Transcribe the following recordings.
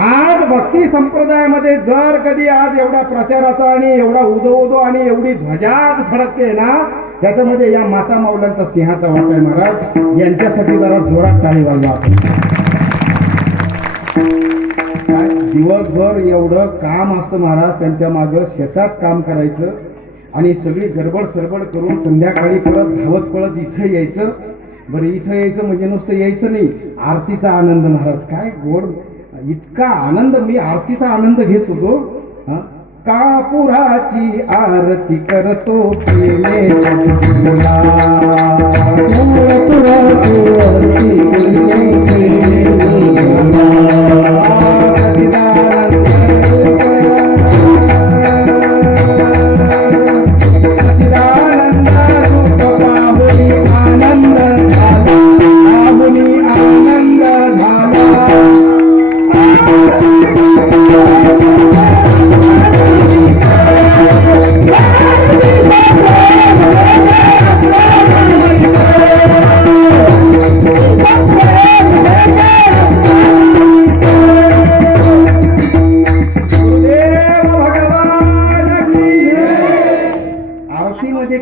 आज भक्ती संप्रदायामध्ये जर कधी आज एवढा प्रचाराचा आणि एवढा उदो उदो आणि एवढी ध्वजाच फडकते ना त्याच्यामध्ये या माता माऊलांचा सिंहाचा वाटा आहे महाराज. यांच्यासाठी जरा जोरात टाळी वाजवा आपण. काय? दिवसभर एवढं काम असतं महाराज त्यांच्या मागं शेतात काम करायचं आणि सगळी गडबड सरबड करून संध्याकाळी परत धावत पळत इथं यायचं. बरं इथं यायचं म्हणजे नुसतं यायचं नाही. आरतीचा आनंद महाराज. काय गोड इतका आनंद मी आरतीचा आनंद घेत होतो कापुराची आरती करतो प्रेमे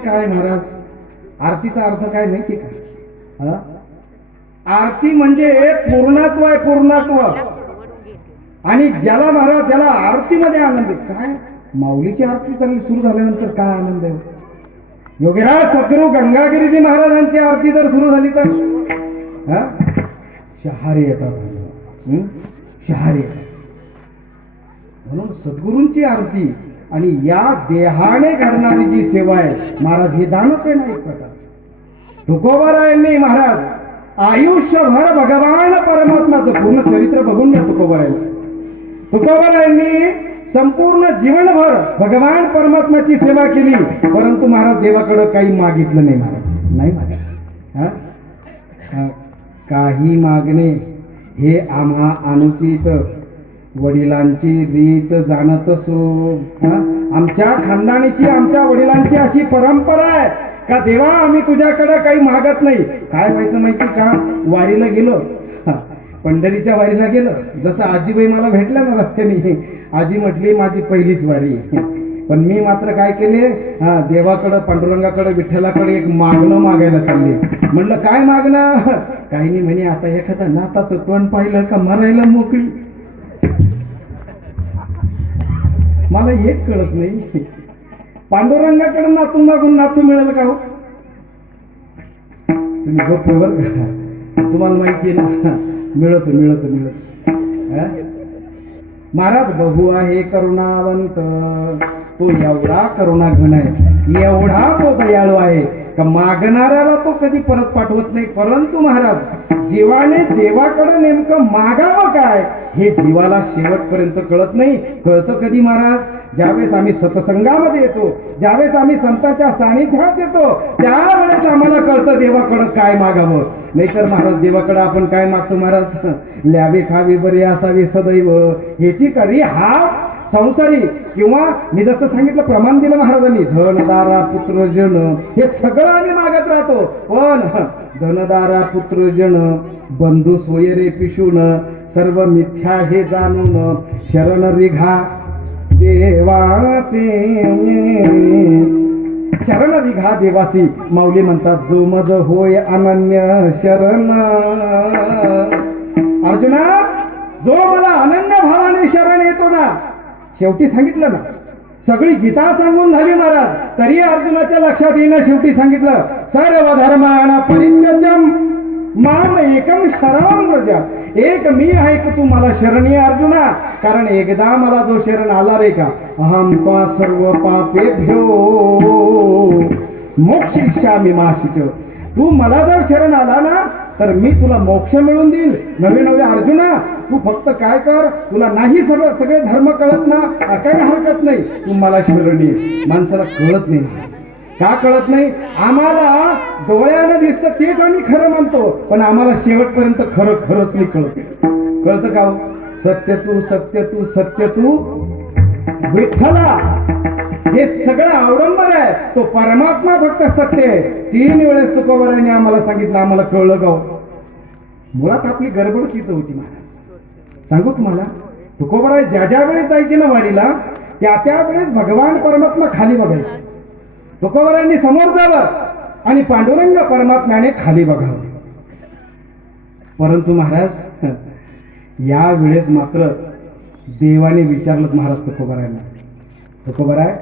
काय महाराज? आरतीचा अर्थ काय माहिती का? आरती म्हणजे पूर्णत्व आहे पूर्णत्व. आणि ज्याला महाराज त्याला आरतीमध्ये आनंद आहे. काय? माऊलीची आरती चालली सुरू झाल्यानंतर काय आनंद आहे? योगीराज सद्गुरू गंगागिरीजी महाराजांची आरती जर सुरू झाली तर? हा? शहारे येतात. शहारे येतात. म्हणून सद्गुरूंची आरती आणि या देहाने घडणारी जी सेवा आहे महाराज हे दानच आहे ना एक प्रकार. तुकोबारायांनी महाराज आयुष्यभर भगवान परमात्माचं पूर्ण चरित्र बघून घ्या तुकोबरायांचं. तुकोबारायांनी संपूर्ण जीवनभर भगवान परमात्माची सेवा केली. परंतु महाराज देवाकडं काही मागितलं नाही महाराज. नाही हा? काही मागणे. हे आम्हा अनुचित वडिलांची रीत जाणत असो. हा? आमच्या खानदानीची आमच्या वडिलांची अशी परंपरा आहे. का देवा आम्ही तुझ्याकडे काही मागत नाही? काय व्हायचं माहिती का? वारीला गेलो. हा, पंढरीच्या वारीला गेलं. जसं आजीबाई मला भेटल्या ना रस्त्याने आजी म्हटली माझी पहिलीच वारी. पण मी मात्र काय केले? हा देवाकडं पांडुरंगाकडं विठ्ठलाकडे एक मागणं मागायला चालले. म्हणलं काय मागणं? काही नाही म्हणे आता एखादा नाताचं तोंड पाहिलं का मरायला मोकळी. मला एक कळत नाही. पांडुरंगाकडे नातू मागून नातू मिळेल का हो? तुम्ही गप्प तुम्हाला माहिती आहे ना मिळत मिळत मिळत. महाराज बहू आहे करुणावंत. तो एवढा करुणा घन आहे. एवढा तो दयाळू आहे. का मागणाऱ्याला तो कधी परत पाठवत नाही? परंतु महाराज जीवाने देवाकडे नेमकं मागावं काय? हे जीवाला शेवटपर्यंत कळत नाही. कळतं कधी महाराज? ज्यावेळेस आम्ही सतसंगामध्ये येतो ज्यावेळेस आम्ही संतांच्या सानिध्यात येतो त्यावेळेस आम्हाला कळतं देवाकडं काय मागावं. नाहीतर महाराज देवाकडं आपण काय मागतो महाराज? ल्यावे खावे बरे असावे सदैव. ह्याची करी हा संसारी किंवा मी जसं सांगितलं प्रमाण दिलं महाराजांनी. धन दारा पुत्र जन हे सगळं आम्ही मागत राहतो. पण धनदारा पुत्रजन बंधू सोयरे पिशून सर्व मिथ्या हे जाणून शरण रिघा. देवाचे शरण रिघा देवासी. माऊली म्हणतात जो मज होय अनन्य शरण. अर्जुना जो मला अनन्य भावाने शरण येतो ना. शेवटी सांगितलं ना सगळी गीता सांगून झाली महाराज. तरी अर्जुनाच्या लक्षात येणं शेवटी सांगितलं सर्व धर्माना परित्यजम माम एकम शरण रजा एक मी आहे की तू मला शरणी अर्जुना? कारण एकदा मला जो शरण आला रे का अहम पा सर्व पापेभ्यो. मी माशिच तू मला जर शरण आला ना तर मी तुला मोक्ष मिळून देईल. नवे नवे अर्जुना तू फक्त काय कर? तुला नाही सगळं सगळे धर्म कळत ना? काही हरकत नाही. तू मला शरण ये. माणसाला कळत नाही. का कळत नाही? आम्हाला डोळ्यानं दिसतं तेच आम्ही खरं मानतो. पण आम्हाला शेवटपर्यंत खरं खरंच नाही कळत. कळतं का हो? सत्य तू सत्य तू सत्य तू विठ्ठला हे सगळं अवडंबर आहे. तो परमात्मा फक्त सत्य आहे. तीन वेळेस तुकोबराने आम्हाला सांगितलं आम्हाला कळलं गाव मुळात आपली गडबड तिथं होती महाराज. सांगू तुम्हाला तुकोबरा ज्या ज्या वेळेस जायचे ना वारीला त्या त्या वेळेस भगवान परमात्मा खाली बघायचे. तुकोबरांनी समोर जावं आणि पांडुरंग परमात्म्याने खाली बघावं. परंतु महाराज या वेळेस मात्र देवाने विचारलं महाराज तुकोबरायांना तुकोबराय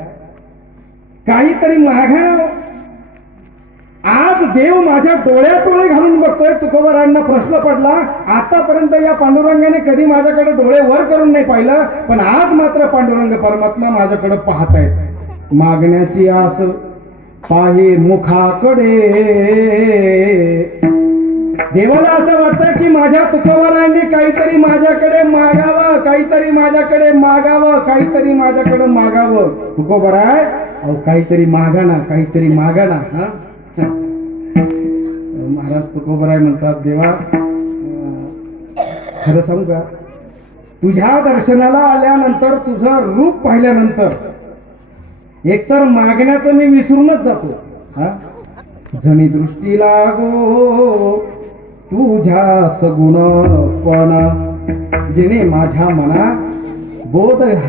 काहीतरी मागणं आज देव माझ्या डोळ्यात डोळे घालून बघतोय तुकोबरांना प्रश्न पडला. आतापर्यंत या पांडुरंगाने कधी माझ्याकडे डोळे वर करून नाही पाहिलं पण आज मात्र पांडुरंग परमात्मा माझ्याकडे पाहत आहेत मागण्याची आस पाहे मुखाकडे. देवाला असं वाटतं की माझ्या तुकोबरांनी काहीतरी माझ्याकडे मागावं काहीतरी माझ्याकडे मागावं काहीतरी माझ्याकडे मागावं. तुकोबराय अहो काहीतरी मागा ना काहीतरी मागा ना हा? महाराज तुकोबराय म्हणतात देवा खरं सांगू का? तुझ्या दर्शनाला आल्यानंतर तुझं रूप पाहिल्यानंतर एकतर मागण्याचं मी विसरूनच जातो हा? जणी दृष्टी लागो तुझ्या सगुण पण जिने माझ्या मना बोध